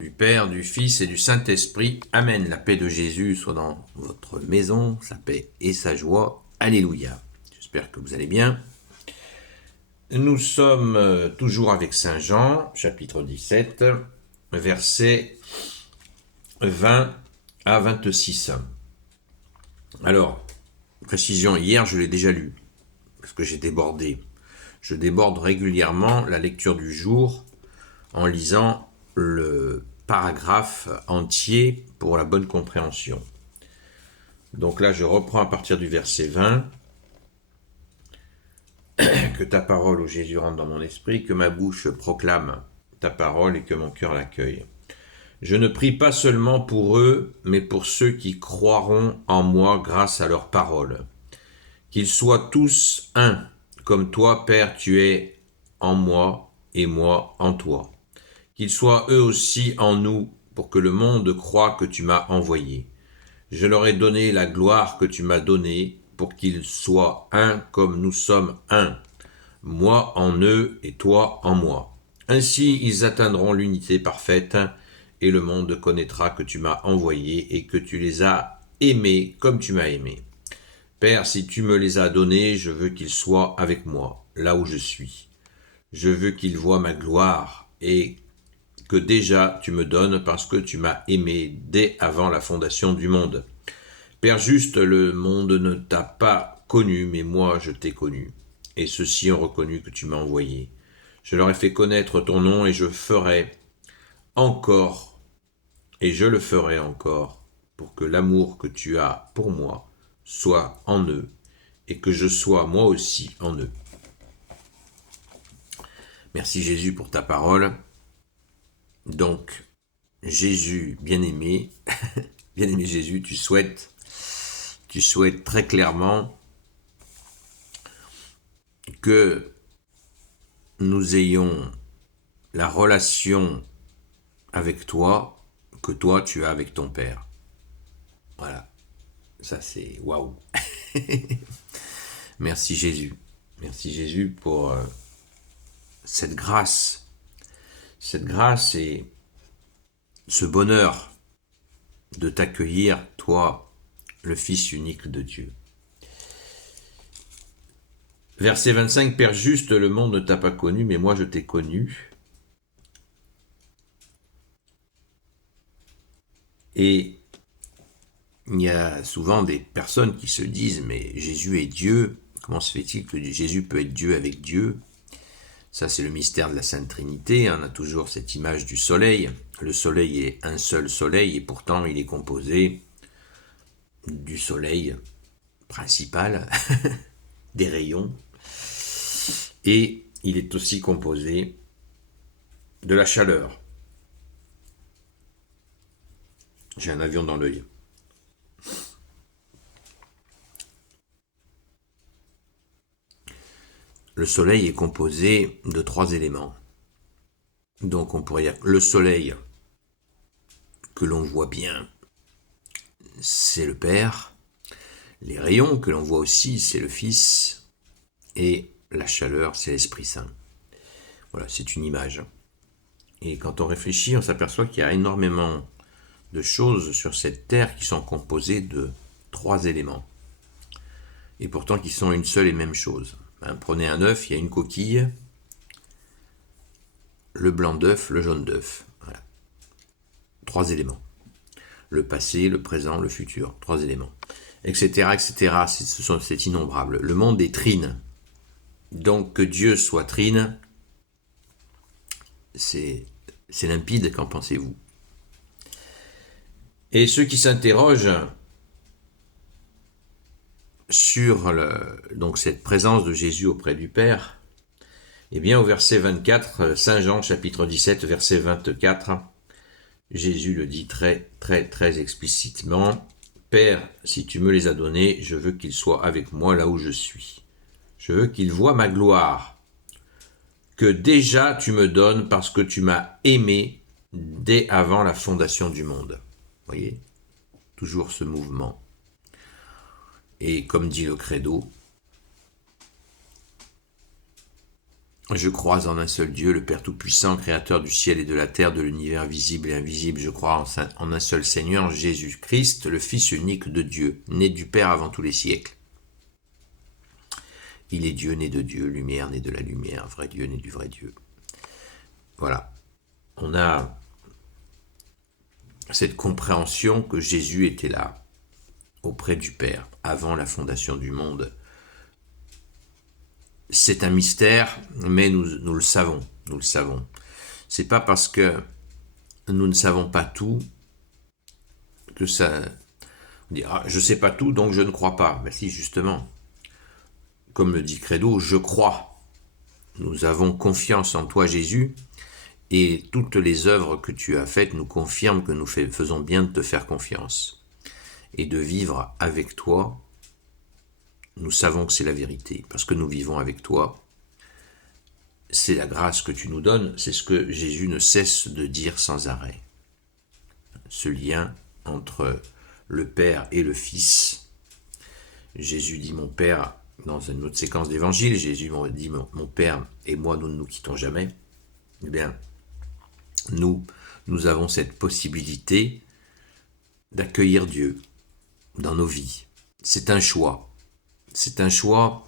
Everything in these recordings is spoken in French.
Du Père, du Fils et du Saint-Esprit. Amen. La paix de Jésus soit dans votre maison, sa paix et sa joie. Alléluia. J'espère que vous allez bien. Nous sommes toujours avec Saint Jean, chapitre 17, versets 20 à 26. Alors, précision, hier je l'ai déjà lu, parce que j'ai débordé. Je déborde régulièrement la lecture du jour en lisant le paragraphe entier pour la bonne compréhension. Donc là, je reprends à partir du verset 20. Que ta parole, ô Jésus, rentre dans mon esprit, que ma bouche proclame ta parole et que mon cœur l'accueille. Je ne prie pas seulement pour eux, mais pour ceux qui croiront en moi grâce à leur parole. Qu'ils soient tous un, comme toi, Père, tu es en moi et moi en toi. Qu'ils soient eux aussi en nous, pour que le monde croie que tu m'as envoyé. Je leur ai donné la gloire que tu m'as donnée, pour qu'ils soient un comme nous sommes un, moi en eux et toi en moi. Ainsi ils atteindront l'unité parfaite, et le monde connaîtra que tu m'as envoyé et que tu les as aimés comme tu m'as aimé. Père, si tu me les as donnés, je veux qu'ils soient avec moi, là où je suis. Je veux qu'ils voient ma gloire et que déjà tu me donnes parce que tu m'as aimé dès avant la fondation du monde. Père juste, le monde ne t'a pas connu, mais moi je t'ai connu. Et ceux-ci ont reconnu que tu m'as envoyé. Je leur ai fait connaître ton nom et je ferai encore, et je le ferai encore, pour que l'amour que tu as pour moi soit en eux et que je sois moi aussi en eux. Merci Jésus pour ta parole. Donc, Jésus, bien-aimé, bien-aimé Jésus, tu souhaites très clairement que nous ayons la relation avec toi que toi tu as avec ton Père. Voilà, ça c'est waouh. Merci Jésus. Merci Jésus pour cette grâce et ce bonheur de t'accueillir, toi, le Fils unique de Dieu. Verset 25, Père juste, le monde ne t'a pas connu, mais moi je t'ai connu. Et il y a souvent des personnes qui se disent, mais Jésus est Dieu, comment se fait-il que Jésus peut être Dieu avec Dieu? Ça, c'est le mystère de la Sainte Trinité. On a toujours cette image du soleil. Le soleil est un seul soleil et pourtant il est composé du soleil principal, des rayons, et il est aussi composé de la chaleur. J'ai un avion dans l'œil. Le soleil est composé de 3 éléments. Donc on pourrait dire que le soleil que l'on voit bien, c'est le Père. Les rayons que l'on voit aussi, c'est le Fils. Et la chaleur, c'est l'Esprit Saint. Voilà, c'est une image. Et quand on réfléchit, on s'aperçoit qu'il y a énormément de choses sur cette terre qui sont composées de 3 éléments. Et pourtant qui sont une seule et même chose. Prenez un œuf, il y a une coquille, le blanc d'œuf, le jaune d'œuf. Voilà. 3 éléments. Le passé, le présent, le futur. 3 éléments. Etc. etc. C'est innombrable. Le monde est trine. Donc que Dieu soit trine, c'est limpide, qu'en pensez-vous? Et ceux qui s'interrogent sur donc cette présence de Jésus auprès du Père, eh bien au verset 24, Saint Jean chapitre 17, verset 24, Jésus le dit très très très explicitement, Père, si tu me les as donnés, je veux qu'ils soient avec moi là où je suis. Je veux qu'ils voient ma gloire, que déjà tu me donnes parce que tu m'as aimé dès avant la fondation du monde. Voyez, toujours ce mouvement. Et comme dit le credo, Je crois en un seul Dieu, le Père Tout-Puissant, Créateur du ciel et de la terre, de l'univers visible et invisible. Je crois en un seul Seigneur, Jésus-Christ, le Fils unique de Dieu, né du Père avant tous les siècles. Il est Dieu, né de Dieu, lumière, né de la lumière, vrai Dieu, né du vrai Dieu. Voilà. On a cette compréhension que Jésus était là, auprès du Père, avant la fondation du monde. C'est un mystère, mais nous le savons, nous le savons. C'est pas parce que nous ne savons pas tout que ça... On dit, ah, je sais pas tout, donc je ne crois pas. Ben si, justement. Comme le dit Credo, je crois. Nous avons confiance en toi, Jésus, et toutes les œuvres que tu as faites nous confirment que nous faisons bien de te faire confiance. Et de vivre avec toi, nous savons que c'est la vérité, parce que nous vivons avec toi. C'est la grâce que tu nous donnes, c'est ce que Jésus ne cesse de dire sans arrêt. Ce lien entre le Père et le Fils. Jésus dit « Mon Père », dans une autre séquence d'évangile, Jésus dit « Mon Père et moi, nous ne nous quittons jamais ». Eh bien, nous avons cette possibilité d'accueillir Dieu dans nos vies. C'est un choix. C'est un choix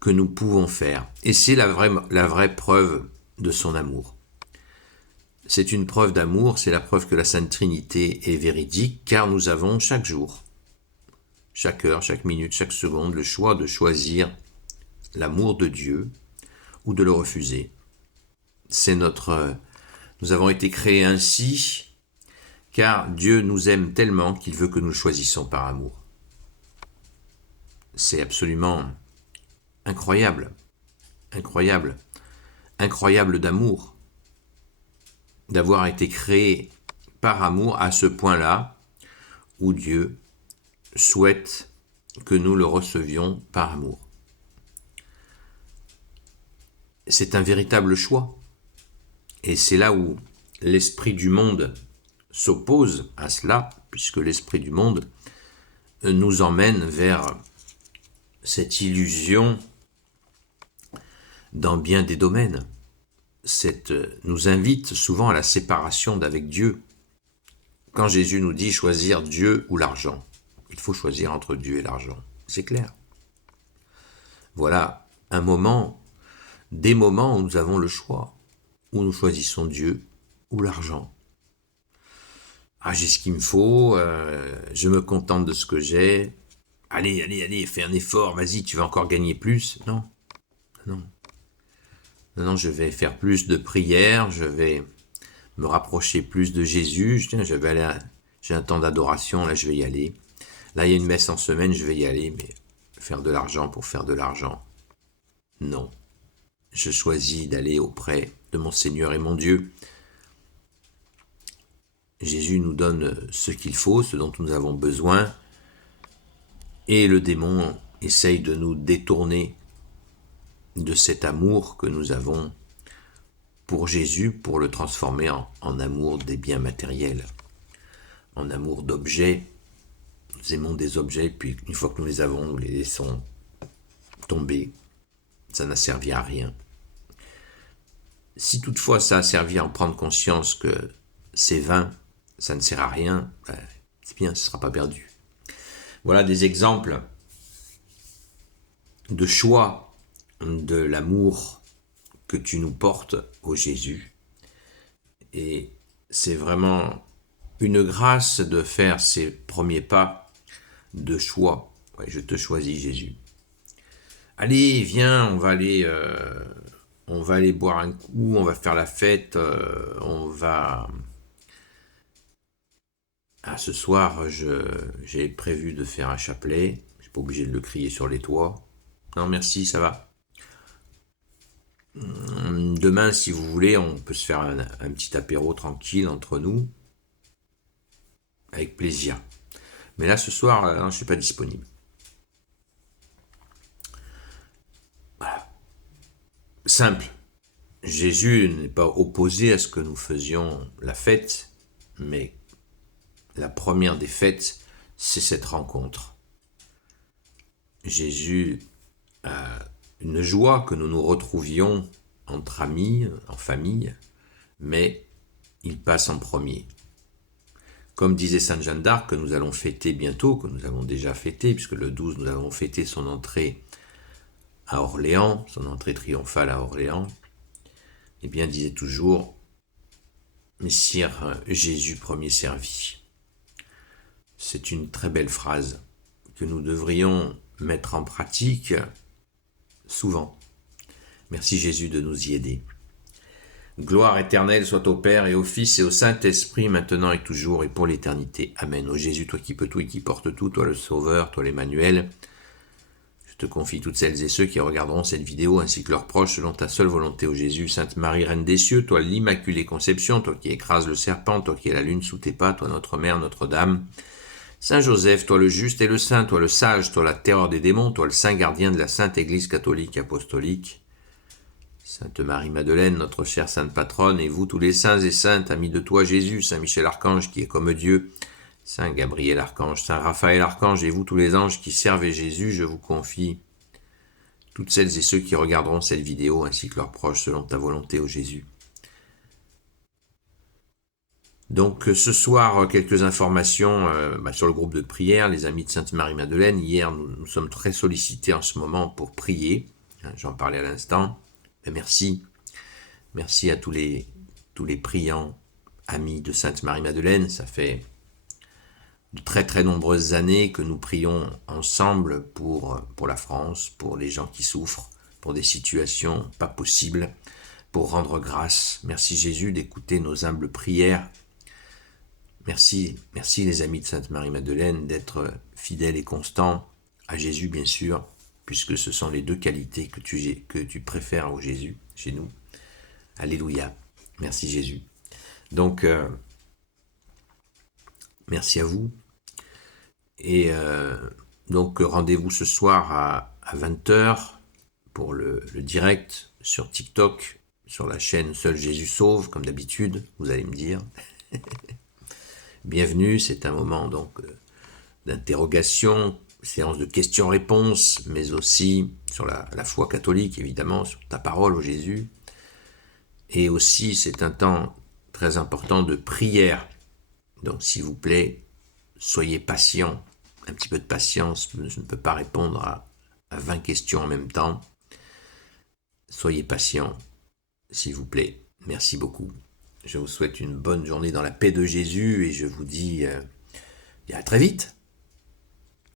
que nous pouvons faire. Et c'est la vraie preuve de son amour. C'est une preuve d'amour, c'est la preuve que la Sainte Trinité est véridique, car nous avons chaque jour, chaque heure, chaque minute, chaque seconde, le choix de choisir l'amour de Dieu ou de le refuser. Nous avons été créés ainsi, car Dieu nous aime tellement qu'il veut que nous le choisissions par amour. C'est absolument incroyable, incroyable, incroyable d'amour, d'avoir été créé par amour à ce point-là où Dieu souhaite que nous le recevions par amour. C'est un véritable choix. Et c'est là où l'esprit du monde s'oppose à cela, puisque l'esprit du monde nous emmène vers cette illusion dans bien des domaines. Nous invite souvent à la séparation d'avec Dieu. Quand Jésus nous dit choisir Dieu ou l'argent, il faut choisir entre Dieu et l'argent. C'est clair. Voilà des moments où nous avons le choix, où nous choisissons Dieu ou l'argent. Ah, j'ai ce qu'il me faut, je me contente de ce que j'ai. Allez, fais un effort, vas-y, tu vas encore gagner plus. Non, je vais faire plus de prières, je vais me rapprocher plus de Jésus. J'ai un temps d'adoration, là je vais y aller. Là il y a une messe en semaine, je vais y aller, mais faire de l'argent pour faire de l'argent. Non, je choisis d'aller auprès de mon Seigneur et mon Dieu. Jésus nous donne ce qu'il faut, ce dont nous avons besoin, et le démon essaye de nous détourner de cet amour que nous avons pour Jésus, pour le transformer en amour des biens matériels, en amour d'objets. Nous aimons des objets, puis une fois que nous les avons, nous les laissons tomber. Ça n'a servi à rien. Si toutefois ça a servi à en prendre conscience que c'est vain, ça ne sert à rien, c'est bien, ce ne sera pas perdu. Voilà des exemples de choix de l'amour que tu nous portes, ô Jésus. Et c'est vraiment une grâce de faire ces premiers pas de choix. Ouais, je te choisis, Jésus. Allez, viens, on va aller boire un coup, on va faire la fête, ce soir, j'ai prévu de faire un chapelet. Je suis pas obligé de le crier sur les toits. Non, merci, ça va. Demain, si vous voulez, on peut se faire un petit apéro tranquille entre nous. Avec plaisir. Mais là, ce soir, non, je ne suis pas disponible. Voilà. Simple. Jésus n'est pas opposé à ce que nous faisions la fête, mais la première des fêtes, c'est cette rencontre. Jésus a une joie que nous nous retrouvions entre amis, en famille, mais il passe en premier. Comme disait Sainte Jeanne d'Arc, que nous allons fêter bientôt, que nous avons déjà fêté, puisque le 12, nous avons fêté son entrée à Orléans, son entrée triomphale à Orléans, eh bien, disait toujours « Messire Jésus premier servi ». C'est une très belle phrase que nous devrions mettre en pratique souvent. Merci Jésus de nous y aider. Gloire éternelle soit au Père et au Fils et au Saint-Esprit, maintenant et toujours et pour l'éternité. Amen. Ô Jésus, toi qui peux tout et qui portes tout, toi le Sauveur, toi l'Emmanuel, je te confie toutes celles et ceux qui regarderont cette vidéo ainsi que leurs proches selon ta seule volonté, ô Jésus. Sainte Marie, Reine des cieux, toi l'Immaculée Conception, toi qui écrases le serpent, toi qui es la lune sous tes pas, toi notre Mère, Notre-Dame. Saint Joseph, toi le juste et le saint, toi le sage, toi la terreur des démons, toi le saint gardien de la Sainte Église catholique apostolique. Sainte Marie-Madeleine, notre chère sainte patronne, et vous tous les saints et saintes, amis de toi Jésus, Saint Michel-Archange qui est comme Dieu, Saint Gabriel-Archange, Saint Raphaël-Archange, et vous tous les anges qui servent Jésus, je vous confie toutes celles et ceux qui regarderont cette vidéo, ainsi que leurs proches, selon ta volonté, ô Jésus. Donc ce soir, quelques informations sur le groupe de prière, les amis de Sainte Marie-Madeleine. Hier, nous sommes très sollicités en ce moment pour prier, j'en parlais à l'instant. Merci à tous les priants amis de Sainte Marie-Madeleine. Ça fait de très très nombreuses années que nous prions ensemble pour la France, pour les gens qui souffrent, pour des situations pas possibles, pour rendre grâce. Merci Jésus d'écouter nos humbles prières. Merci les amis de Sainte Marie-Madeleine d'être fidèles et constants à Jésus bien sûr, puisque ce sont les deux qualités que tu préfères au Jésus, chez nous. Alléluia. Merci Jésus. Donc, merci à vous. Et donc, rendez-vous ce soir à 20h pour le direct sur TikTok, sur la chaîne Seul Jésus Sauve, comme d'habitude, vous allez me dire. Bienvenue, c'est un moment donc d'interrogation, séance de questions-réponses, mais aussi sur la foi catholique, évidemment, sur ta parole, ô Jésus. Et aussi, c'est un temps très important de prière. Donc, s'il vous plaît, soyez patients. Un petit peu de patience, je ne peux pas répondre à 20 questions en même temps. Soyez patients, s'il vous plaît. Merci beaucoup. Je vous souhaite une bonne journée dans la paix de Jésus et je vous dis à très vite.